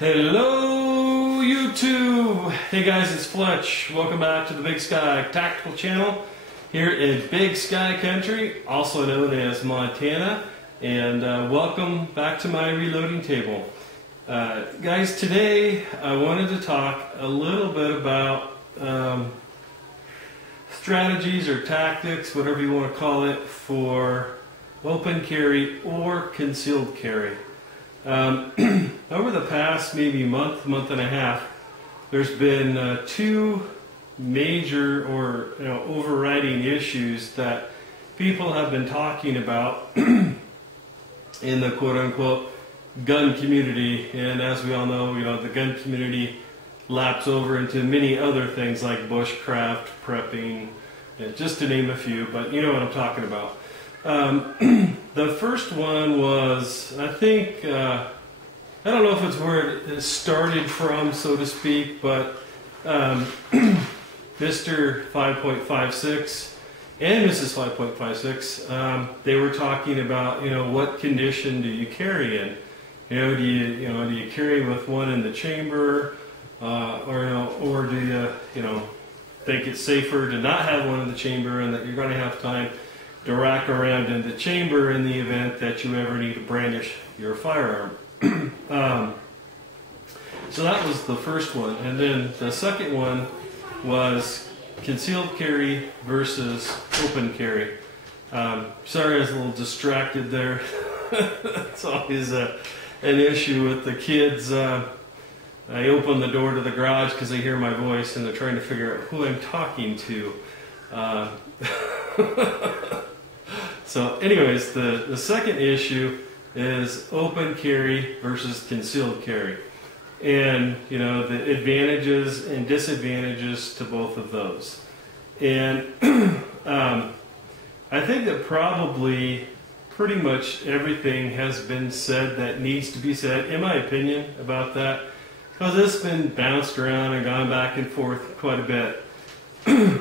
Hello YouTube! Hey guys, it's Fletch. Welcome back to the Big Sky Tactical Channel here in Big Sky Country, also known as Montana. And welcome back to my reloading table. Guys, today I wanted to talk a little bit about strategies or tactics, whatever you want to call it, for open carry or concealed carry. Over the past maybe month and a half, there's been two major or overriding issues that people have been talking about in the quote-unquote gun community. And as we all know, the gun community laps over into many other things like bushcraft, prepping, just to name a few, but you know what I'm talking about. The first one was, I think, I don't know if it's where it started from, so to speak, but Mr. 5.56 and Mrs. 5.56, they were talking about, what condition do you carry in? Do you carry with one in the chamber, or do you, think it's safer to not have one in the chamber and that you're going to have time to rack around in the chamber in the event that you ever need to brandish your firearm. So that was the first one, and then the second one was concealed carry versus open carry. Sorry, I was a little distracted there. It's always an issue with the kids. I open the door to the garage because they hear my voice and they're trying to figure out who I'm talking to. So anyways, the second issue is open carry versus concealed carry. And, the advantages and disadvantages to both of those. And I think that probably pretty much everything has been said that needs to be said, in my opinion, about that. Because it's been bounced around and gone back and forth quite a bit. And,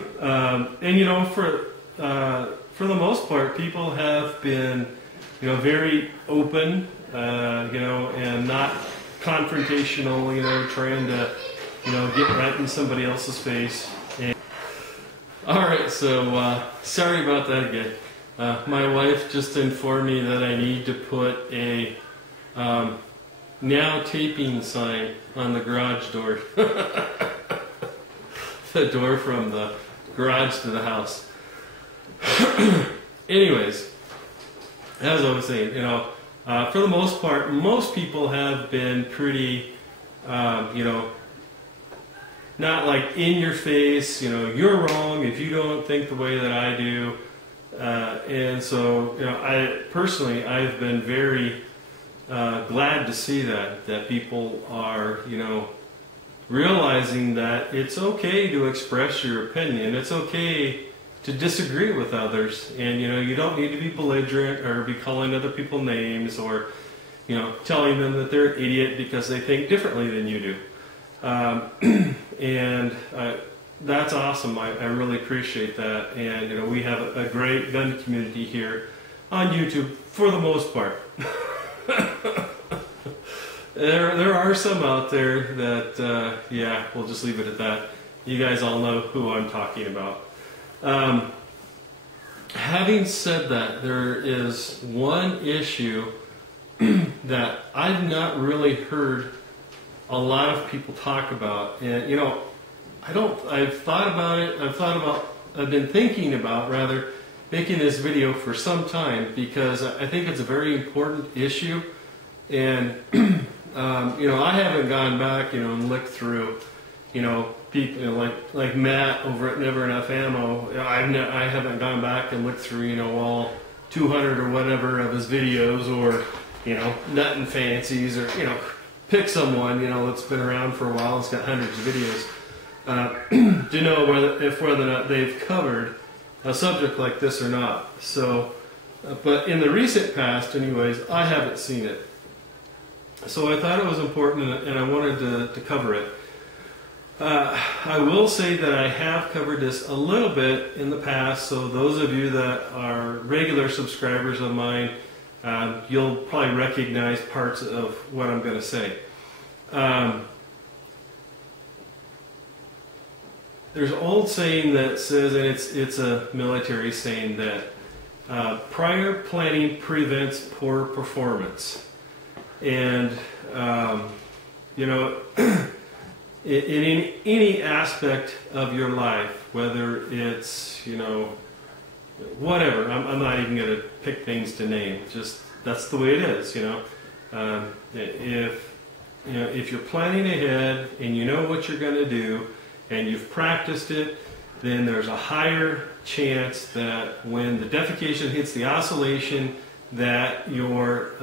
for the most part, people have been, very open, and not confrontational, trying to, get right in somebody else's face. And alright, so sorry about that again. My wife just informed me that I need to put a now taping sign on the garage door. The door from the garage to the house. Anyways, as I was saying, for the most part, most people have been pretty, not like in your face, you're wrong if you don't think the way that I do. And so, I've been very glad to see that people are, realizing that it's okay to express your opinion. It's okay to disagree with others, and you don't need to be belligerent or be calling other people names or telling them that they're an idiot because they think differently than you do. And that's awesome. I really appreciate that. And we have a great gun community here on YouTube for the most part. There are some out there that yeah, we'll just leave it at that. You guys all know who I'm talking about. Having said that, there is one issue that I've not really heard a lot of people talk about, and I've thought about it. I've been thinking about rather making this video for some time because I think it's a very important issue, and I haven't gone back and looked through people like Matt over at Never Enough Ammo. I haven't gone back and looked through all 200 or whatever of his videos, or Nuttin' Fancies, or pick someone that's been around for a while and's got hundreds of videos to know whether or not they've covered a subject like this or not. So, but in the recent past, anyways, I haven't seen it. So I thought it was important, and I wanted to cover it. I will say that I have covered this a little bit in the past, so those of you that are regular subscribers of mine, you'll probably recognize parts of what I'm going to say. There's an old saying that says, and it's a military saying, that prior planning prevents poor performance. And you know, in any aspect of your life, whether it's, you know, whatever, I'm not even going to pick things to name. Just that's the way it is, you know. If you're planning ahead and you know what you're going to do and you've practiced it, then there's a higher chance that when the defecation hits the oscillation, that your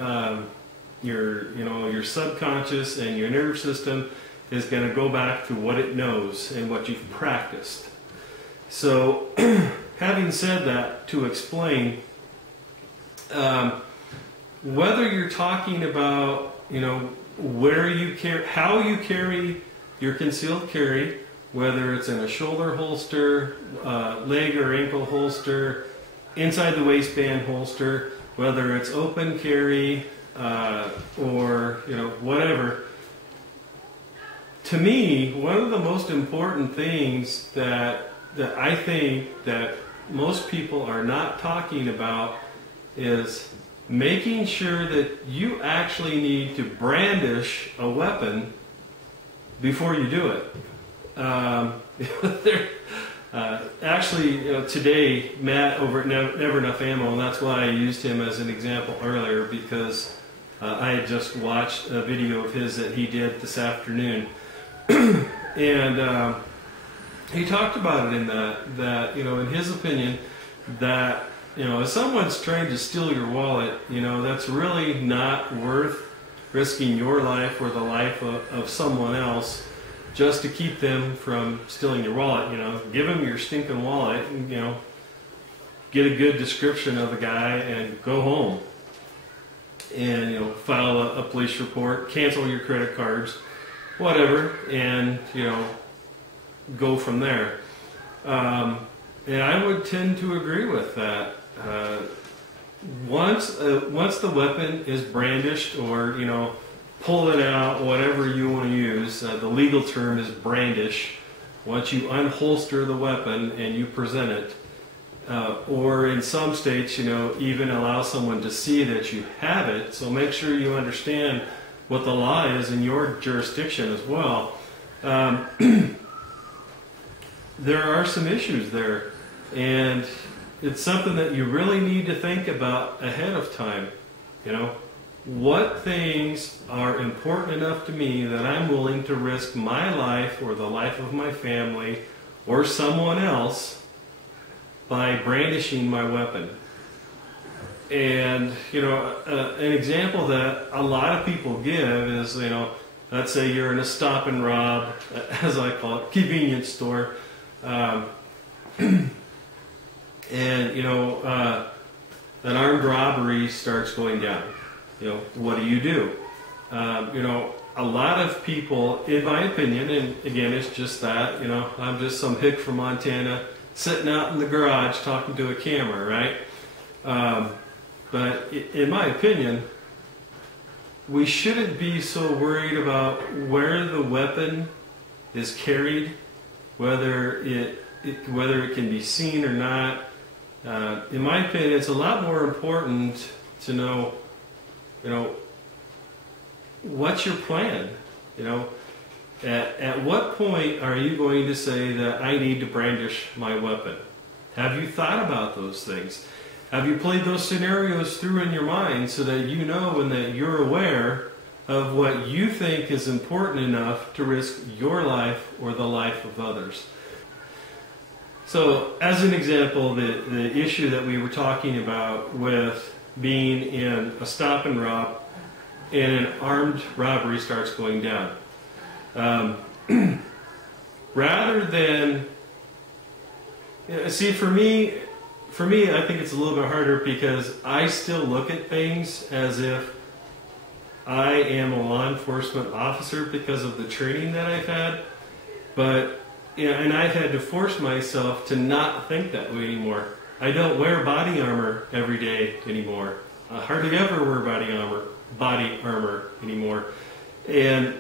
subconscious and your nerve system is going to go back to what it knows and what you've practiced. So, having said that, to explain, whether you're talking about, you know, where you carry, how you carry your concealed carry, whether it's in a shoulder holster, leg or ankle holster, inside the waistband holster, whether it's open carry, or, you know, whatever. To me, one of the most important things that I think that most people are not talking about is making sure that you actually need to brandish a weapon before you do it. Actually, you know, today, Matt over at Never Enough Ammo, and that's why I used him as an example earlier, because I had just watched a video of his that he did this afternoon. And he talked about it in that, you know, in his opinion, that, you know, if someone's trying to steal your wallet, you know, that's really not worth risking your life or the life of someone else just to keep them from stealing your wallet. You know, give them your stinking wallet and, you know, get a good description of the guy and go home. And, you know, file a police report, cancel your credit cards, whatever, and, you know, go from there. And I would tend to agree with that. Once the weapon is brandished, or, you know, pull it out, whatever you want to use, the legal term is brandish. Once you unholster the weapon and you present it, or in some states, you know, even allow someone to see that you have it. So make sure you understand what the law is in your jurisdiction as well. There are some issues there, and it's something that you really need to think about ahead of time. You know, what things are important enough to me that I'm willing to risk my life or the life of my family or someone else by brandishing my weapon. And, you know, an example that a lot of people give is, you know, let's say you're in a stop and rob, as I call it, convenience store, and, you know, an armed robbery starts going down. You know, what do? You know, a lot of people, in my opinion, and again, it's just that, you know, I'm just some hick from Montana sitting out in the garage talking to a camera, right? But in my opinion, we shouldn't be so worried about where the weapon is carried, whether it can be seen or not. In my opinion, it's a lot more important to know, you know, what's your plan? You know, at what point are you going to say that I need to brandish my weapon? Have you thought about those things? Have you played those scenarios through in your mind so that you know and that you're aware of what you think is important enough to risk your life or the life of others? So, as an example, the issue that we were talking about with being in a stop and rob and an armed robbery starts going down. Rather than, see, for me, I think it's a little bit harder because I still look at things as if I am a law enforcement officer because of the training that I've had. But, you know, and I've had to force myself to not think that way anymore. I don't wear body armor every day anymore. I hardly ever wear body armor anymore. And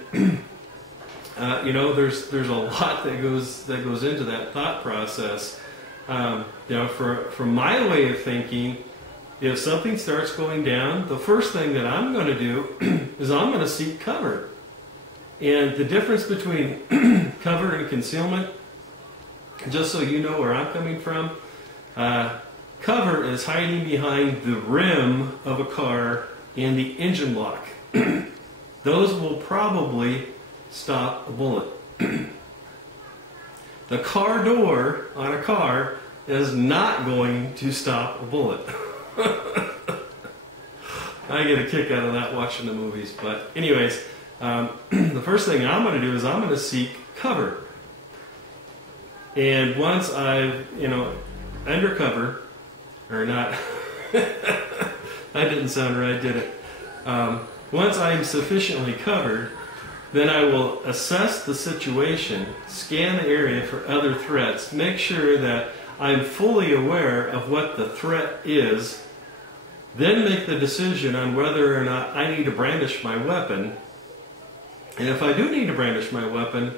you know, there's a lot that goes into that thought process. You know, from my way of thinking, if something starts going down, the first thing that I'm going to do is I'm going to seek cover. And the difference between cover and concealment, just so you know where I'm coming from, cover is hiding behind the rim of a car and the engine block. Those will probably stop a bullet. The car door on a car is not going to stop a bullet. I get a kick out of that watching the movies. But anyways, the first thing I'm going to do is I'm going to seek cover. And once I've, you know, under cover, or not, that didn't sound right, did it? Once I'm sufficiently covered, then I will assess the situation, scan the area for other threats, make sure that I'm fully aware of what the threat is, then make the decision on whether or not I need to brandish my weapon. And if I do need to brandish my weapon,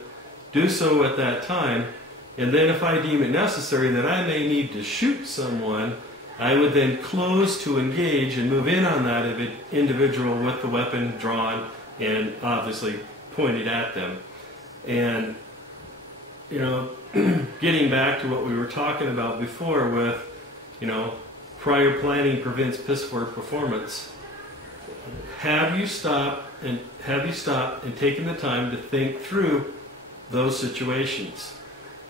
do so at that time. And then if I deem it necessary that I may need to shoot someone, I would then close to engage and move in on that individual with the weapon drawn and obviously pointed at them. And, you know, getting back to what we were talking about before with, you know, prior planning prevents piss poor performance. Have you stopped and taken the time to think through those situations?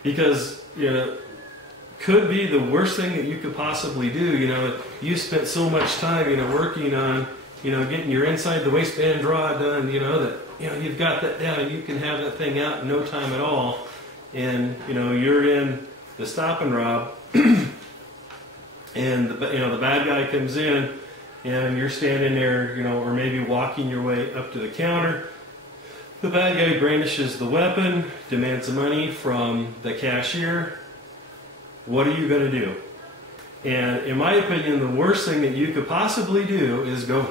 Because, you know, could be the worst thing that you could possibly do. You know, you spent so much time, you know, working on, you know, getting your inside the waistband draw done, you know, that, you know, you've got that down and you can have that thing out in no time at all. And, you know, you're in the stop and rob and, you know, the bad guy comes in and you're standing there, you know, or maybe walking your way up to the counter. The bad guy brandishes the weapon, demands the money from the cashier. What are you going to do? And in my opinion, the worst thing that you could possibly do is go,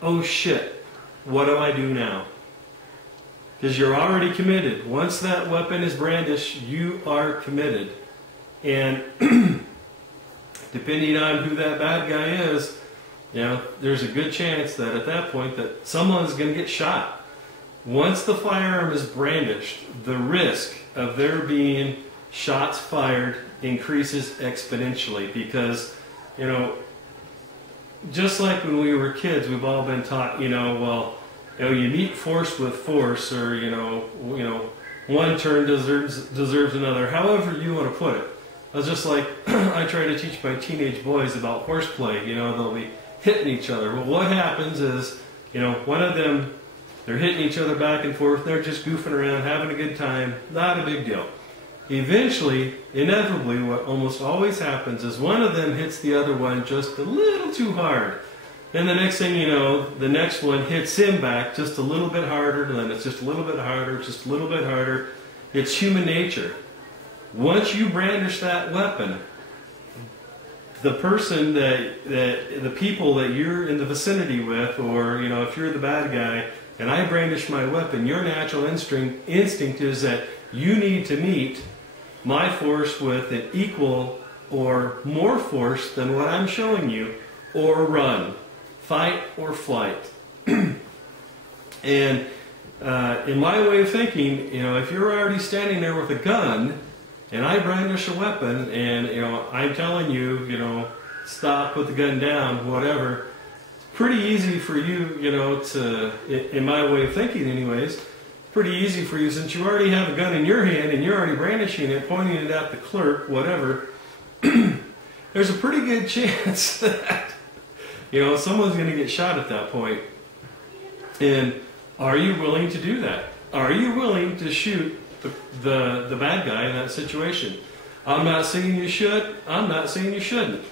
oh shit, what do I do now? Because you're already committed. Once that weapon is brandished, you are committed. And depending on who that bad guy is, you know, there's a good chance that at that point that someone's going to get shot. Once the firearm is brandished, the risk of there being shots fired increases exponentially because, you know, just like when we were kids, we've all been taught, you know, well, you know, you meet force with force, or, you know, one turn deserves another, however you want to put it. It's just like I try to teach my teenage boys about horseplay. You know, they'll be hitting each other. Well, what happens is, you know, one of them, they're hitting each other back and forth, they're just goofing around, having a good time, not a big deal. Eventually, inevitably, what almost always happens is one of them hits the other one just a little too hard. Then the next thing you know, the next one hits him back just a little bit harder, and then it's just a little bit harder, just a little bit harder. It's human nature. Once you brandish that weapon, the person the people that you're in the vicinity with, or, you know, if you're the bad guy and I brandish my weapon, your natural instinct is that you need to meet my force with an equal or more force than what I'm showing you, or run, fight or flight. And in my way of thinking, you know, if you're already standing there with a gun and I brandish a weapon and, you know, I'm telling you, you know, stop, put the gun down, whatever, it's pretty easy for you, you know, to, in my way of thinking anyways, pretty easy for you, since you already have a gun in your hand and you're already brandishing it, pointing it at the clerk, whatever, there's a pretty good chance that, you know, someone's going to get shot at that point. And are you willing to do that? Are you willing to shoot the bad guy in that situation? I'm not saying you should. I'm not saying you shouldn't.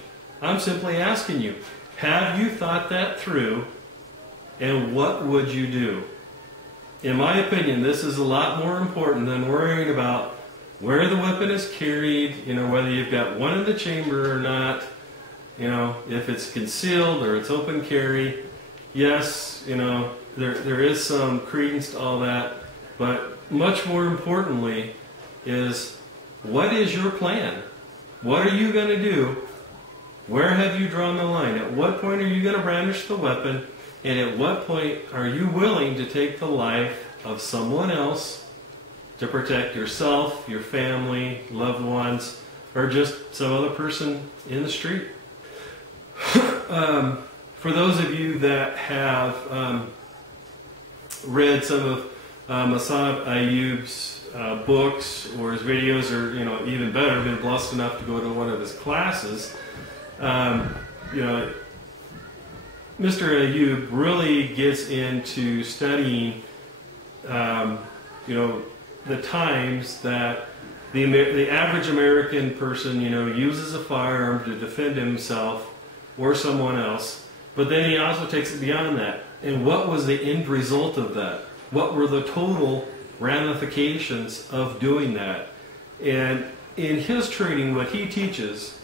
I'm simply asking you, have you thought that through, and what would you do? In my opinion, this is a lot more important than worrying about where the weapon is carried, you know, whether you've got one in the chamber or not, you know, if it's concealed or it's open carry. yes, you know, there is some credence to all that, but much more importantly is, what is your plan? What are you going to do? Where have you drawn the line? At what point are you going to brandish the weapon? And at what point are you willing to take the life of someone else to protect yourself, your family, loved ones, or just some other person in the street? For those of you that have read some of Massad Ayub's books or his videos, or even better, been blessed enough to go to one of his classes, Mr. Ayub really gets into studying, the times that the average American person, uses a firearm to defend himself or someone else, but then he also takes it beyond that. And what was the end result of that? What were the total ramifications of doing that? And in his training, what he teaches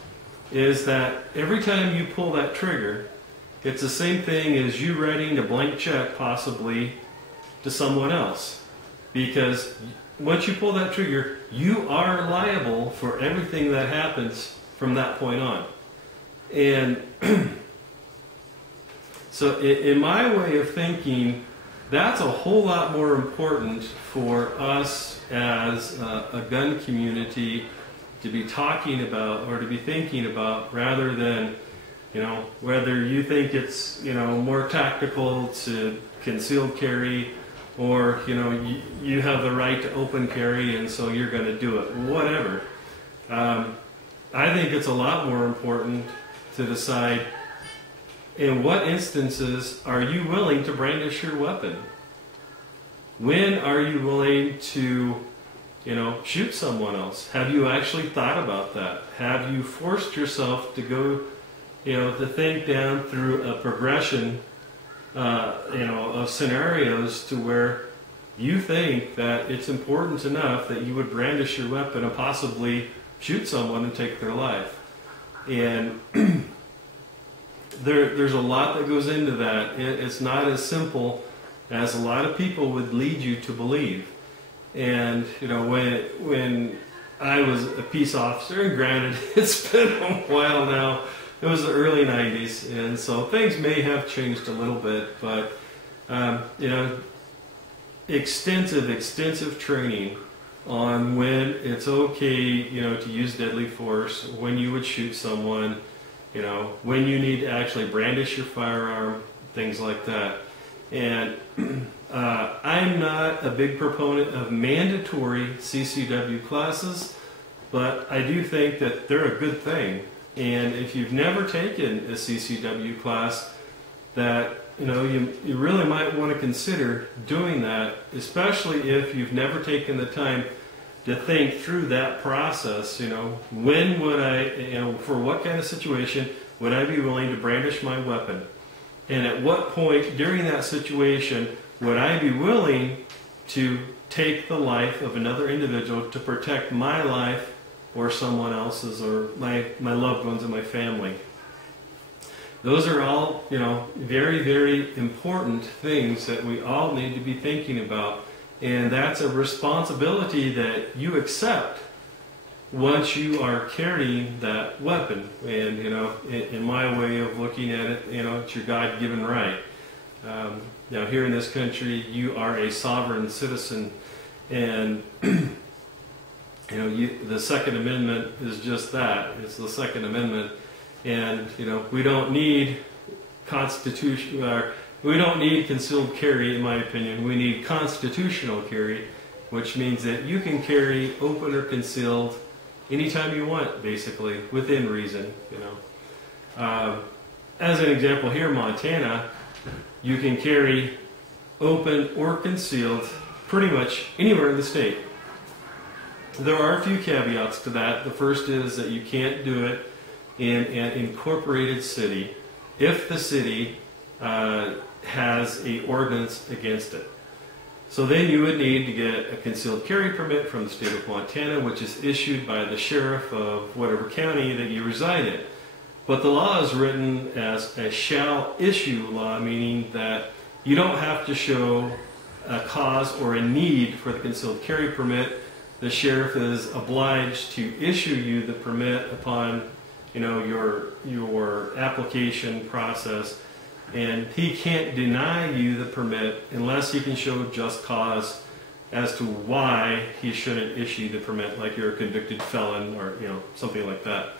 is that every time you pull that trigger, it's the same thing as you writing a blank check possibly to someone else. Because once you pull that trigger, you are liable for everything that happens from that point on. And so in my way of thinking, that's a whole lot more important for us as a gun community to be talking about or to be thinking about, rather than, whether you think it's, more tactical to concealed carry, or, you have the right to open carry and so you're going to do it. Whatever. I think it's a lot more important to decide, in what instances are you willing to brandish your weapon? When are you willing to, shoot someone else? Have you actually thought about that? Have you forced yourself to go, to think down through a progression, of scenarios to where you think that it's important enough that you would brandish your weapon and possibly shoot someone and take their life? And there's a lot that goes into that. It's not as simple as a lot of people would lead you to believe. And when I was a peace officer, and granted it's been a while now, it was the early 90s, and so things may have changed a little bit, but extensive training on when it's okay, to use deadly force, when you would shoot someone, when you need to actually brandish your firearm, things like that. And I'm not a big proponent of mandatory CCW classes, but I do think that they're a good thing. And if you've never taken a CCW class, that you really might want to consider doing that, especially if you've never taken the time to think through that process. When would I, for what kind of situation would I be willing to brandish my weapon? And at what point during that situation would I be willing to take the life of another individual to protect my life or someone else's, or my loved ones and my family? Those are all, very, very important things that we all need to be thinking about. And that's a responsibility that you accept once you are carrying that weapon. And, in my way of looking at it, it's your God-given right. Now, here in this country, you are a sovereign citizen, and the Second Amendment is just that. It's the Second Amendment, and we don't need we don't need concealed carry, in my opinion. We need constitutional carry, which means that you can carry open or concealed anytime you want, basically, within reason. As an example, here in Montana, you can carry open or concealed pretty much anywhere in the state. There are a few caveats to that. The first is that you can't do it in an incorporated city if the city has an ordinance against it. So then you would need to get a concealed carry permit from the state of Montana, which is issued by the sheriff of whatever county that you reside in. But the law is written as a shall issue law, meaning that you don't have to show a cause or a need for the concealed carry permit. The sheriff is obliged to issue you the permit upon, you know, your application process, and he can't deny you the permit unless he can show just cause as to why he shouldn't issue the permit, like you're a convicted felon or, you know, something like that.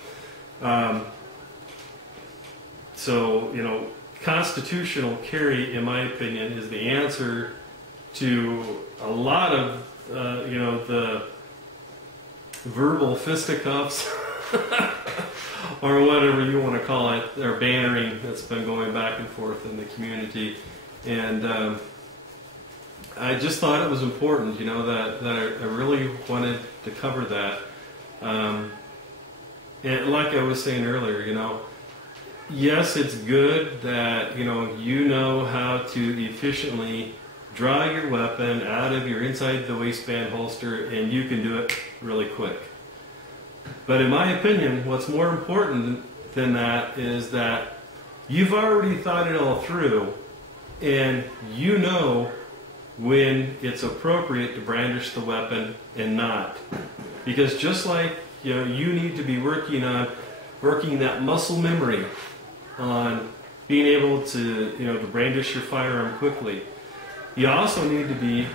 So, you know, constitutional carry, in my opinion, is the answer to a lot of, you know, the verbal fisticuffs or whatever you want to call it, or bannering that's been going back and forth in the community. And I just thought it was important, you know, that I really wanted to cover that. And like I was saying earlier, you know, yes, it's good that, you know how to efficiently draw your weapon out of your inside the waistband holster, and you can do it really quick. But in my opinion, what's more important than that is that you've already thought it all through, and you know when it's appropriate to brandish the weapon and not. Because just like, you know, you need to be working that muscle memory on being able to, you know, to brandish your firearm quickly, you also need to be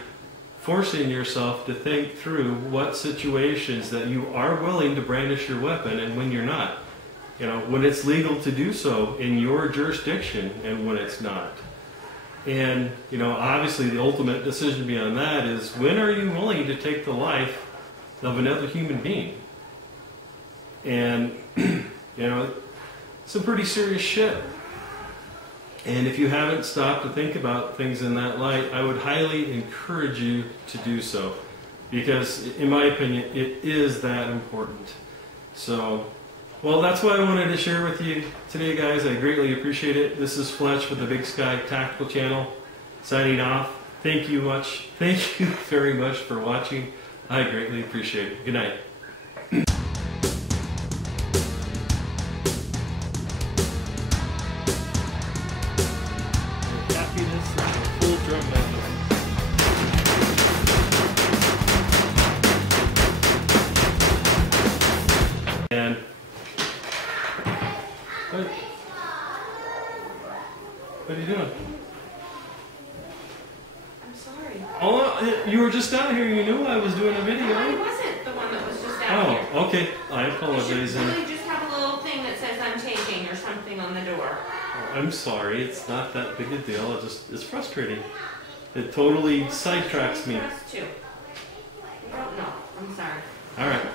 forcing yourself to think through what situations that you are willing to brandish your weapon and when you're not. You know, when it's legal to do so in your jurisdiction and when it's not. And, you know, obviously the ultimate decision beyond that is, when are you willing to take the life of another human being? And, you know, some pretty serious shit. And if you haven't stopped to think about things in that light, I would highly encourage you to do so. Because, in my opinion, it is that important. So, well, that's what I wanted to share with you today, guys. I greatly appreciate it. This is Fletch with the Big Sky Tactical Channel, signing off. Thank you very much for watching. I greatly appreciate it. Good night. Happiness is a full drum band. And what are you doing? I'm sorry. Oh, you were just down here. You knew I was doing a video. No, I wasn't the one that was just down here. Oh, okay. I You apologize. should really just have a little thing that says I'm taking or something on the door. I'm sorry. It's not that big a deal. It's frustrating. It totally sidetracks me. Trust too. I don't know. I'm sorry. All right.